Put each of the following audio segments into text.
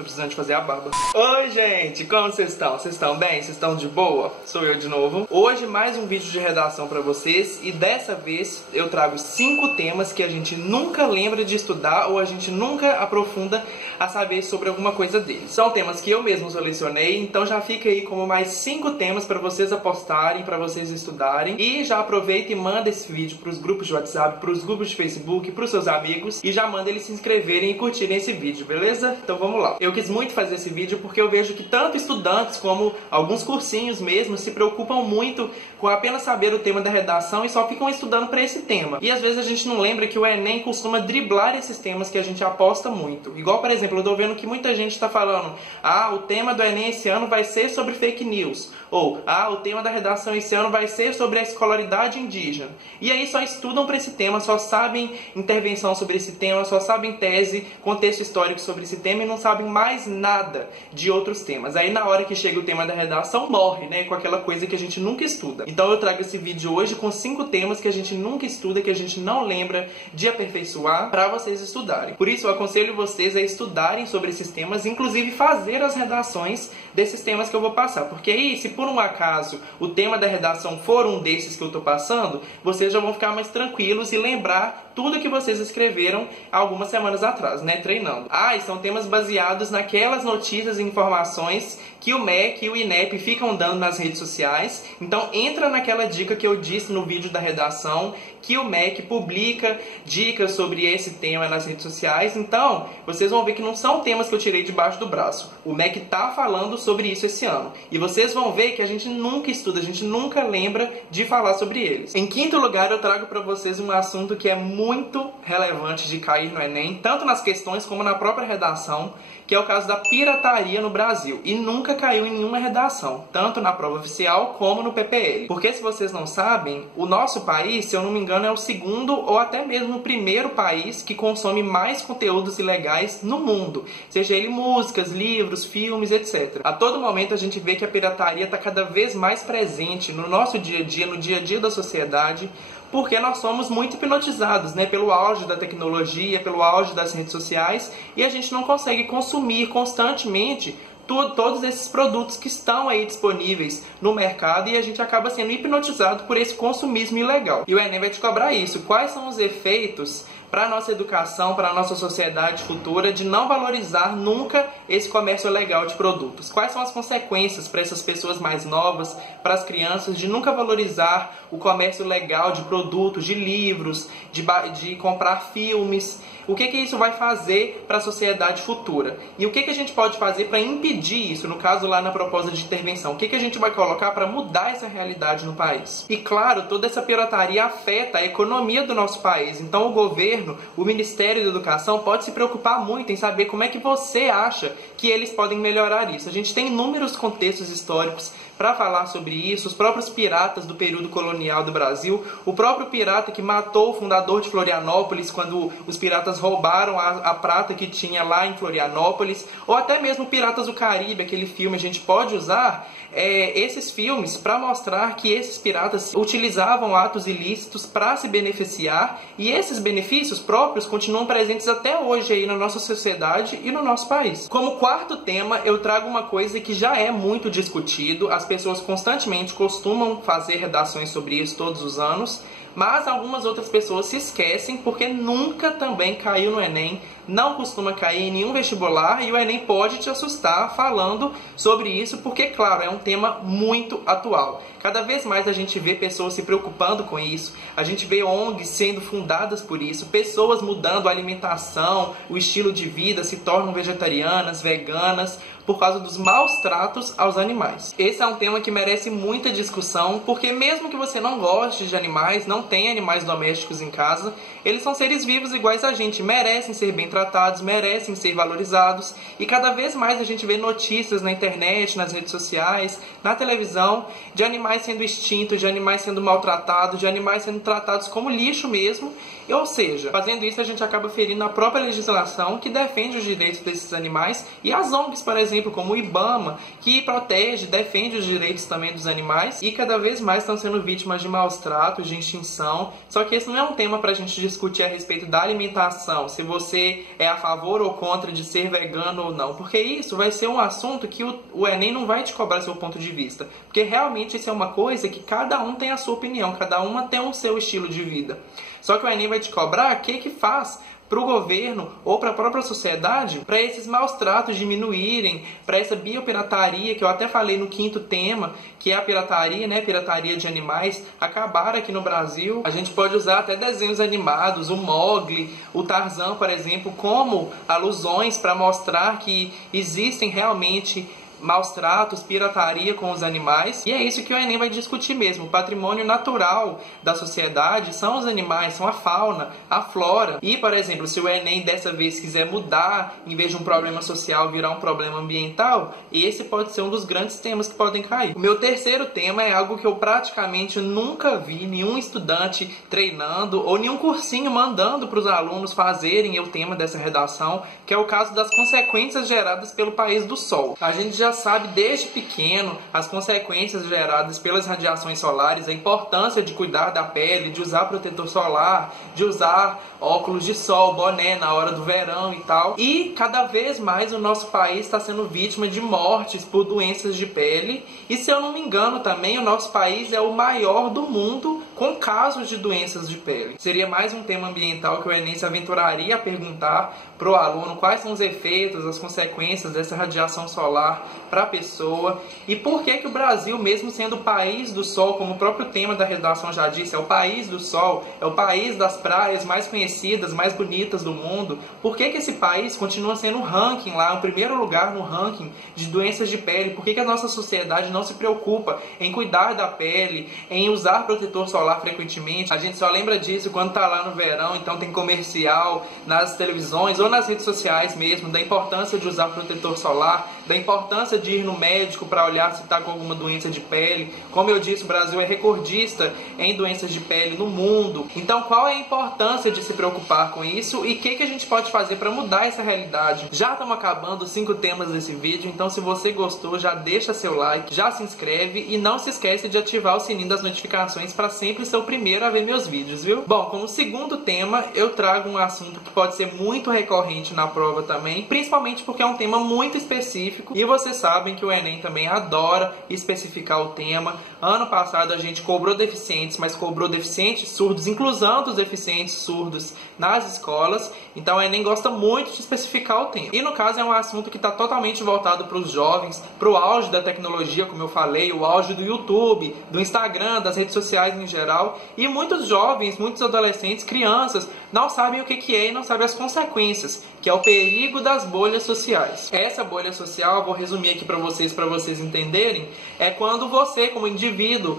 Tô precisando de fazer a barba. Oi, gente! Como vocês estão? Vocês estão bem? Vocês estão de boa? Sou eu de novo. Hoje mais um vídeo de redação pra vocês. E dessa vez eu trago 5 temas que a gente nunca lembra de estudar ou a gente nunca aprofunda a saber sobre alguma coisa deles. São temas que eu mesmo selecionei, então já fica aí como mais 5 temas pra vocês apostarem, pra vocês estudarem. E já aproveita e manda esse vídeo pros grupos de WhatsApp, pros grupos de Facebook, pros seus amigos. E já manda eles se inscreverem e curtirem esse vídeo, beleza? Então vamos lá. Eu quis muito fazer esse vídeo porque eu vejo que tanto estudantes como alguns cursinhos mesmo se preocupam muito com apenas saber o tema da redação e só ficam estudando para esse tema. E às vezes a gente não lembra que o Enem costuma driblar esses temas que a gente aposta muito. Igual, por exemplo, eu tô vendo que muita gente está falando: ah, o tema do Enem esse ano vai ser sobre fake news. Ou, ah, o tema da redação esse ano vai ser sobre a escolaridade indígena. E aí só estudam para esse tema, só sabem intervenção sobre esse tema, só sabem tese, contexto histórico sobre esse tema e não sabem mais nada de outros temas. Aí na hora que chega o tema da redação, morre, né? Com aquela coisa que a gente nunca estuda. Então eu trago esse vídeo hoje com 5 temas que a gente nunca estuda, que a gente não lembra de aperfeiçoar para vocês estudarem. Por isso eu aconselho vocês a estudarem sobre esses temas, inclusive fazer as redações desses temas que eu vou passar. Porque aí, se por um acaso o tema da redação for um desses que eu tô passando, vocês já vão ficar mais tranquilos e lembrar tudo que vocês escreveram algumas semanas atrás, né? Treinando. Ah, e são temas baseados naquelas notícias e informações que o MEC e o INEP ficam dando nas redes sociais. Então entra naquela dica que eu disse no vídeo da redação, que o MEC publica dicas sobre esse tema nas redes sociais. Então vocês vão ver que não são temas que eu tirei debaixo do braço. O MEC tá falando sobre isso esse ano. E vocês vão ver que a gente nunca estuda, a gente nunca lembra de falar sobre eles. Em quinto lugar, eu trago para vocês um assunto que é muito relevante de cair no Enem, tanto nas questões como na própria redação, que é o caso da pirataria no Brasil. E nunca caiu em nenhuma redação, tanto na prova oficial como no PPL. Porque se vocês não sabem, o nosso país, se eu não me engano, é o segundo ou até mesmo o primeiro país que consome mais conteúdos ilegais no mundo. Seja ele músicas, livros, filmes, etc. A todo momento a gente vê que a pirataria está cada vez mais presente no nosso dia a dia, no dia a dia da sociedade, porque nós somos muito hipnotizados, né, pelo auge da tecnologia, pelo auge das redes sociais, e a gente não consegue consumir constantemente todos esses produtos que estão aí disponíveis no mercado e a gente acaba sendo hipnotizado por esse consumismo ilegal. E o Enem vai te cobrar isso. Quais são os efeitos para a nossa educação, para a nossa sociedade futura, de não valorizar nunca esse comércio legal de produtos? Quais são as consequências para essas pessoas mais novas, para as crianças, de nunca valorizar o comércio legal de produtos, de livros, de comprar filmes? O que isso vai fazer para a sociedade futura? E o que a gente pode fazer para impedir isso? No caso lá na proposta de intervenção, o que a gente vai colocar para mudar essa realidade no país? E claro, toda essa pirataria afeta a economia do nosso país. Então o governo, o Ministério da Educação pode se preocupar muito em saber como é que você acha que eles podem melhorar isso. A gente tem inúmeros contextos históricos para falar sobre isso, os próprios piratas do período colonial do Brasil, o próprio pirata que matou o fundador de Florianópolis quando os piratas roubaram a prata que tinha lá em Florianópolis, ou até mesmo Piratas do Caribe, aquele filme. A gente pode usar esses filmes para mostrar que esses piratas utilizavam atos ilícitos para se beneficiar, e esses benefícios próprios continuam presentes até hoje aí na nossa sociedade e no nosso país. Como quarto tema, eu trago uma coisa que já é muito discutido, as pessoas constantemente costumam fazer redações sobre isso todos os anos, mas algumas outras pessoas se esquecem porque nunca também caiu no Enem, não costuma cair em nenhum vestibular, e o Enem pode te assustar falando sobre isso porque, claro, é um tema muito atual. Cada vez mais a gente vê pessoas se preocupando com isso, a gente vê ONGs sendo fundadas por isso, pessoas mudando a alimentação, o estilo de vida, se tornam vegetarianas, veganas, por causa dos maus tratos aos animais. Esse é um tema que merece muita discussão, porque mesmo que você não goste de animais, não tenha animais domésticos em casa, eles são seres vivos iguais a gente, merecem ser bem tratados, merecem ser valorizados, e cada vez mais a gente vê notícias na internet, nas redes sociais, na televisão, de animais sendo extintos, de animais sendo maltratados, de animais sendo tratados como lixo mesmo. Ou seja, fazendo isso a gente acaba ferindo a própria legislação que defende os direitos desses animais, e as ONGs, por exemplo, como o IBAMA, que protege, defende os direitos também dos animais, e cada vez mais estão sendo vítimas de maus tratos, de extinção. Só que esse não é um tema para a gente discutir a respeito da alimentação, se você você é a favor ou contra de ser vegano ou não. Porque isso vai ser um assunto que o Enem não vai te cobrar seu ponto de vista. Porque realmente isso é uma coisa que cada um tem a sua opinião, cada uma tem o seu estilo de vida. Só que o Enem vai te cobrar o que faz para o governo ou para a própria sociedade, para esses maus tratos diminuírem, para essa biopirataria, que eu até falei no 5º tema, que é a pirataria, né? Pirataria de animais, acabar aqui no Brasil. A gente pode usar até desenhos animados, o Mowgli, o Tarzan, por exemplo, como alusões para mostrar que existem realmente maus tratos, pirataria com os animais. E é isso que o Enem vai discutir mesmo. O patrimônio natural da sociedade são os animais, são a fauna, a flora. E, por exemplo, se o Enem dessa vez quiser mudar, em vez de um problema social virar um problema ambiental, esse pode ser um dos grandes temas que podem cair. O meu 3º tema é algo que eu praticamente nunca vi nenhum estudante treinando ou nenhum cursinho mandando para os alunos fazerem o tema dessa redação, que é o caso das consequências geradas pelo país do Sol. A gente já sabe desde pequeno as consequências geradas pelas radiações solares, a importância de cuidar da pele, de usar protetor solar, de usar óculos de sol, boné na hora do verão e tal. E cada vez mais o nosso país está sendo vítima de mortes por doenças de pele. E se eu não me engano também, o nosso país é o maior do mundo com casos de doenças de pele. Seria mais um tema ambiental que o Enem se aventuraria a perguntar para o aluno quais são os efeitos, as consequências dessa radiação solar para a pessoa e por que o Brasil, mesmo sendo o país do sol, como o próprio tema da redação já disse, é o país do sol, é o país das praias mais conhecidas, mais bonitas do mundo, por que esse país continua sendo o ranking lá, o primeiro lugar no ranking de doenças de pele? Por que a nossa sociedade não se preocupa em cuidar da pele, em usar protetor solar frequentemente? A gente só lembra disso quando tá lá no verão, então tem comercial nas televisões ou nas redes sociais mesmo, da importância de usar protetor solar, da importância de ir no médico para olhar se está com alguma doença de pele. Como eu disse, o Brasil é recordista em doenças de pele no mundo. Então, qual é a importância de se preocupar com isso e o que a gente pode fazer para mudar essa realidade? Já estamos acabando os 5 temas desse vídeo, então se você gostou, já deixa seu like, já se inscreve e não se esquece de ativar o sininho das notificações para sempre ser o primeiro a ver meus vídeos, viu? Bom, como 2º tema, eu trago um assunto que pode ser muito recorrente na prova também, principalmente porque é um tema muito específico e vocês sabem que o Enem também adora especificar o tema. Ano passado a gente cobrou deficientes, mas cobrou deficientes surdos, inclusando os deficientes surdos nas escolas. Então o Enem gosta muito de especificar o tema. E no caso é um assunto que está totalmente voltado para os jovens, para o auge da tecnologia, como eu falei, o auge do YouTube, do Instagram, das redes sociais em geral. E muitos jovens, muitos adolescentes, crianças, não sabem o que é e não sabem as consequências, que é o perigo das bolhas sociais. Essa bolha social, eu vou resumir aqui para vocês entenderem, é quando você, como indivíduo,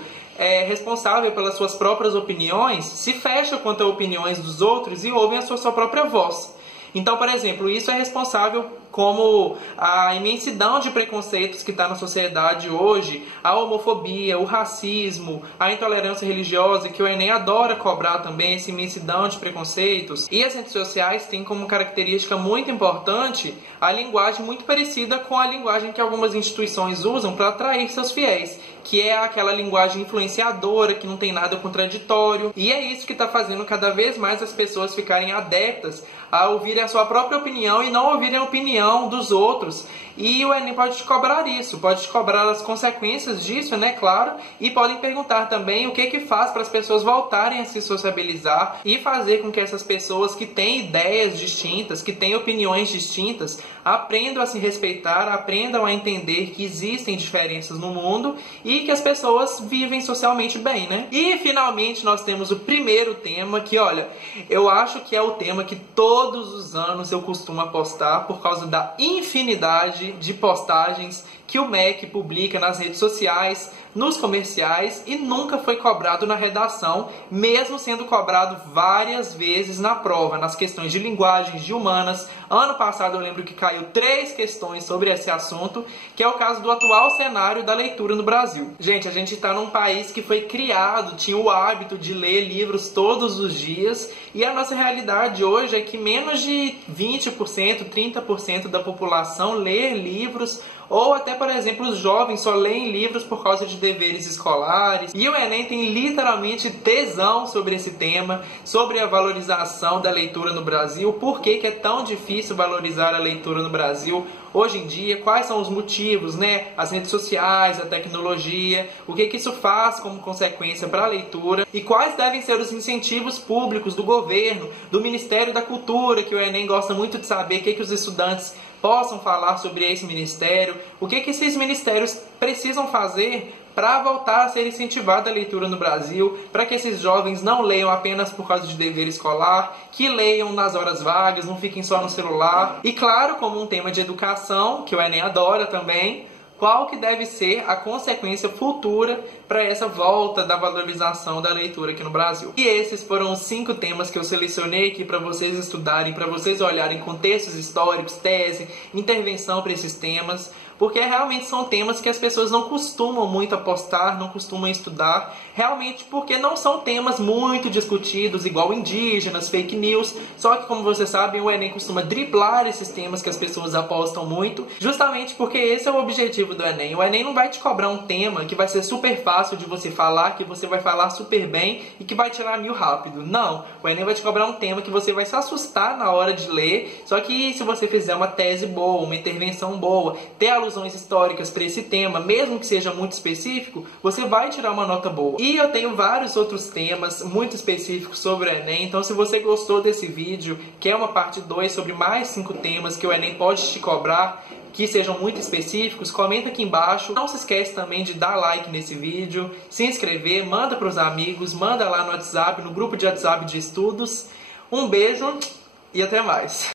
responsável pelas suas próprias opiniões, se fecha quanto a opiniões dos outros e ouve a sua própria voz. Então, por exemplo, isso é responsável como a imensidão de preconceitos que está na sociedade hoje, a homofobia, o racismo, a intolerância religiosa, que o Enem adora cobrar também, essa imensidão de preconceitos. E as redes sociais têm como característica muito importante a linguagem muito parecida com a linguagem que algumas instituições usam para atrair seus fiéis, que é aquela linguagem influenciadora, que não tem nada contraditório. E é isso que está fazendo cada vez mais as pessoas ficarem adeptas a ouvirem a sua própria opinião e não ouvirem a opinião dos outros. E o Enem pode te cobrar isso, pode te cobrar as consequências disso, né, claro, e podem perguntar também o que faz para as pessoas voltarem a se sociabilizar e fazer com que essas pessoas que têm ideias distintas, que têm opiniões distintas, aprendam a se respeitar, aprendam a entender que existem diferenças no mundo e que as pessoas vivem socialmente bem, né? E finalmente nós temos o 1º tema, que olha, eu acho que é o tema que todos os anos eu costumo postar por causa da infinidade de postagens que o MEC publica nas redes sociais, nos comerciais e nunca foi cobrado na redação, mesmo sendo cobrado várias vezes na prova, nas questões de linguagens, de humanas. Ano passado eu lembro que caiu 3 questões sobre esse assunto, que é o caso do atual cenário da leitura no Brasil. Gente, a gente está num país que foi criado, tinha o hábito de ler livros todos os dias, e a nossa realidade hoje é que menos de 20%, 30% 90% da população ler livros, ou até, por exemplo, os jovens só leem livros por causa de deveres escolares. E o Enem tem literalmente tesão sobre esse tema, sobre a valorização da leitura no Brasil. Por que é tão difícil valorizar a leitura no Brasil hoje em dia? Quais são os motivos, né? As redes sociais, a tecnologia, o que isso faz como consequência para a leitura e quais devem ser os incentivos públicos do governo, do Ministério da Cultura, que o Enem gosta muito de saber o que os estudantes possam falar sobre esse ministério, o que esses ministérios precisam fazer para voltar a ser incentivada a leitura no Brasil, para que esses jovens não leiam apenas por causa de dever escolar, que leiam nas horas vagas, não fiquem só no celular. E claro, como um tema de educação, que o Enem adora também, qual que deve ser a consequência futura para essa volta da valorização da leitura aqui no Brasil. E esses foram os 5 temas que eu selecionei aqui para vocês estudarem, para vocês olharem contextos históricos, tese, intervenção para esses temas, porque realmente são temas que as pessoas não costumam muito apostar, não costumam estudar, realmente porque não são temas muito discutidos, igual indígenas, fake news, só que, como vocês sabem, o Enem costuma driblar esses temas que as pessoas apostam muito, justamente porque esse é o objetivo do Enem. O Enem não vai te cobrar um tema que vai ser super fácil de você falar, que você vai falar super bem e que vai tirar 1000 rápido. Não, o Enem vai te cobrar um tema que você vai se assustar na hora de ler, só que se você fizer uma tese boa, uma intervenção boa, ter alusões históricas para esse tema, mesmo que seja muito específico, você vai tirar uma nota boa. E eu tenho vários outros temas muito específicos sobre o Enem, então se você gostou desse vídeo, quer uma parte 2 sobre mais 5 temas que o Enem pode te cobrar, que sejam muito específicos, comenta aqui embaixo. Não se esquece também de dar like nesse vídeo, se inscrever, manda para os amigos, manda lá no WhatsApp, no grupo de WhatsApp de estudos. Um beijo e até mais!